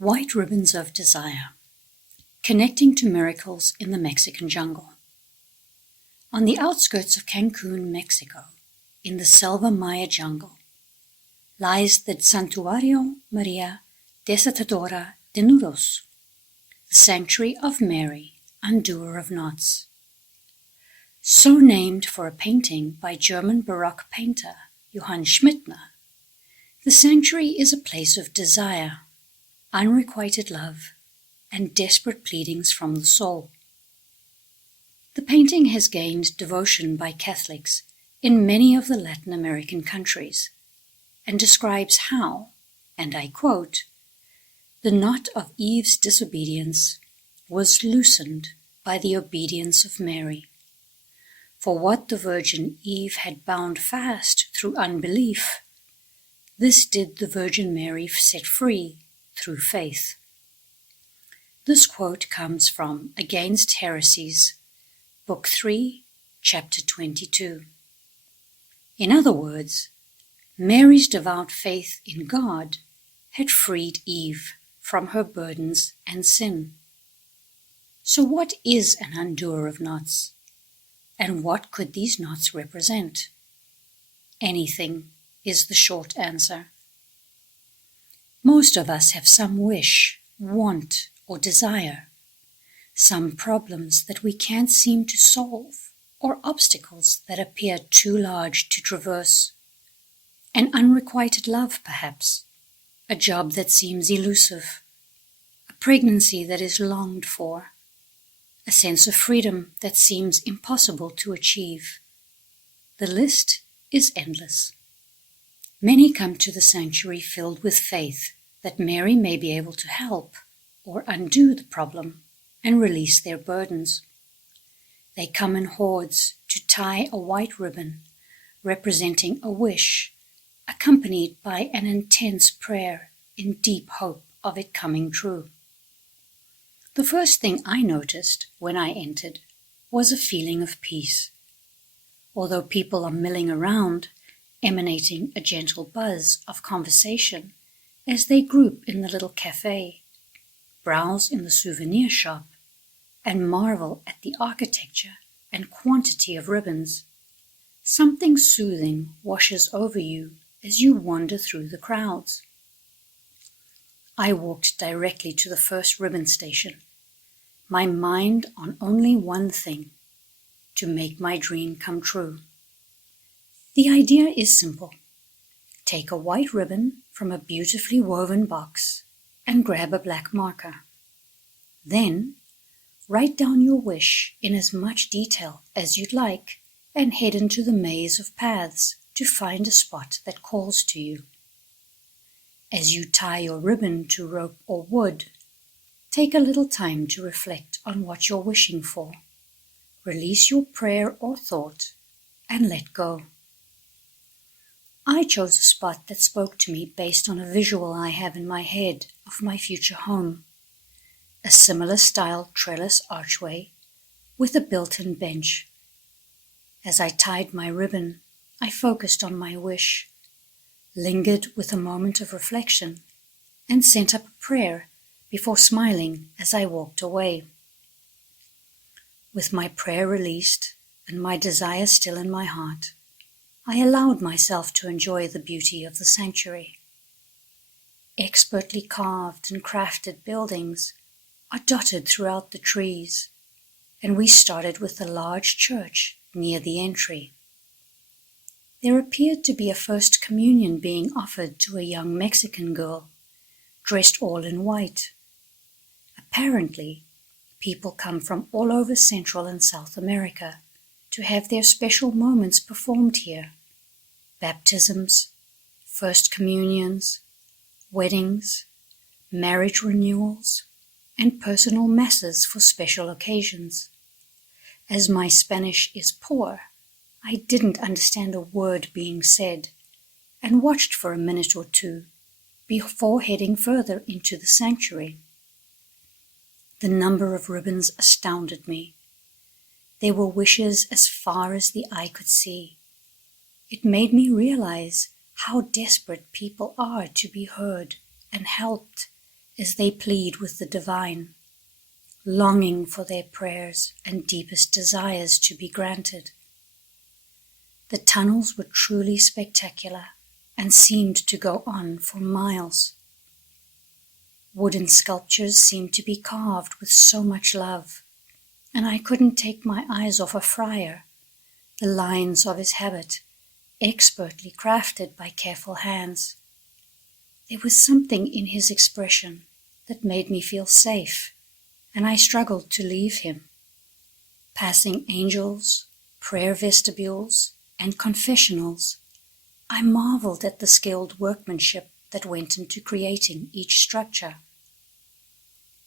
White Ribbons of Desire, Connecting to Miracles in the Mexican Jungle. On the outskirts of Cancun, Mexico, in the Selva Maya jungle, lies the Santuario Maria Desatadora de Nudos, the Sanctuary of Mary, Undoer of Knots. So named for a painting by German Baroque painter Johann Schmittner, the sanctuary is a place of desire, unrequited love, and desperate pleadings from the soul. The painting has gained devotion by Catholics in many of the Latin American countries and describes how, and I quote, "the knot of Eve's disobedience was loosened by the obedience of Mary. For what the Virgin Eve had bound fast through unbelief, this did the Virgin Mary set free through faith." This quote comes from Against Heresies, Book 3, Chapter 22. In other words, Mary's devout faith in God had freed Eve from her burdens and sin. So what is an undoer of knots? And what could these knots represent? Anything is the short answer. Most of us have some wish, want, or desire, some problems that we can't seem to solve, or obstacles that appear too large to traverse. An unrequited love, perhaps, a job that seems elusive, a pregnancy that is longed for, a sense of freedom that seems impossible to achieve. The list is endless. Many come to the sanctuary filled with faith that Mary may be able to help or undo the problem and release their burdens. They come in hordes to tie a white ribbon representing a wish, accompanied by an intense prayer in deep hope of it coming true. The first thing I noticed when I entered was a feeling of peace. Although people are milling around, emanating a gentle buzz of conversation as they group in the little cafe, browse in the souvenir shop, and marvel at the architecture and quantity of ribbons, something soothing washes over you as you wander through the crowds. I walked directly to the first ribbon station, my mind on only one thing: to make my dream come true. The idea is simple. Take a white ribbon from a beautifully woven box and grab a black marker. Then, write down your wish in as much detail as you'd like and head into the maze of paths to find a spot that calls to you. As you tie your ribbon to rope or wood, take a little time to reflect on what you're wishing for. Release your prayer or thought and let go. I chose a spot that spoke to me based on a visual I have in my head of my future home. A similar style trellis archway with a built-in bench. As I tied my ribbon, I focused on my wish, lingered with a moment of reflection, and sent up a prayer before smiling as I walked away. With my prayer released and my desire still in my heart, I allowed myself to enjoy the beauty of the sanctuary. Expertly carved and crafted buildings are dotted throughout the trees, and we started with the large church near the entry. There appeared to be a first communion being offered to a young Mexican girl, dressed all in white. Apparently, people come from all over Central and South America to have their special moments performed here. Baptisms, first communions, weddings, marriage renewals, and personal masses for special occasions. As my Spanish is poor, I didn't understand a word being said and watched for a minute or two before heading further into the sanctuary. The number of ribbons astounded me. There were wishes as far as the eye could see. It made me realize how desperate people are to be heard and helped as they plead with the divine, longing for their prayers and deepest desires to be granted. The tunnels were truly spectacular and seemed to go on for miles. Wooden sculptures seemed to be carved with so much love, and I couldn't take my eyes off a friar, the lines of his habit, expertly crafted by careful hands. There was something in his expression that made me feel safe, and I struggled to leave him. Passing angels, prayer vestibules, and confessionals, I marveled at the skilled workmanship that went into creating each structure.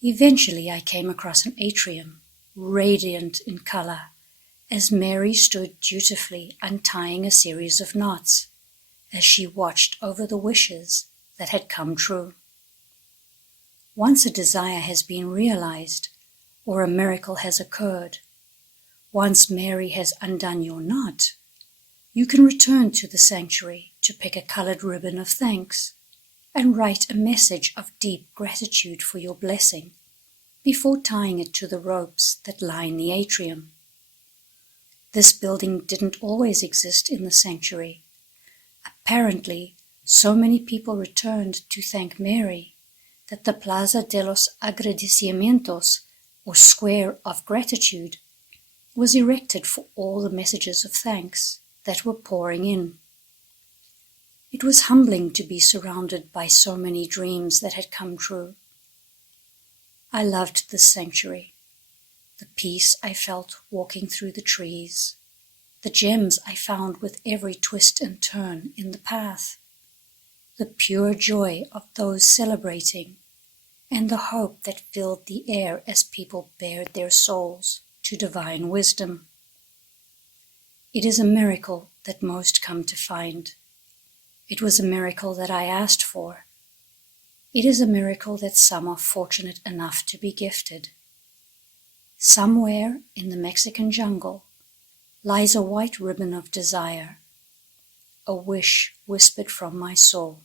Eventually I came across an atrium, radiant in color, as Mary stood dutifully untying a series of knots, as she watched over the wishes that had come true. Once a desire has been realized, or a miracle has occurred, once Mary has undone your knot, you can return to the sanctuary to pick a colored ribbon of thanks and write a message of deep gratitude for your blessing before tying it to the ropes that line the atrium. This building didn't always exist in the sanctuary. Apparently, so many people returned to thank Mary that the Plaza de los Agradecimientos, or Square of Gratitude, was erected for all the messages of thanks that were pouring in. It was humbling to be surrounded by so many dreams that had come true. I loved this sanctuary, the peace I felt walking through the trees, the gems I found with every twist and turn in the path, the pure joy of those celebrating, and the hope that filled the air as people bared their souls to divine wisdom. It is a miracle that most come to find. It was a miracle that I asked for. It is a miracle that some are fortunate enough to be gifted. Somewhere in the Mexican jungle lies a white ribbon of desire, a wish whispered from my soul.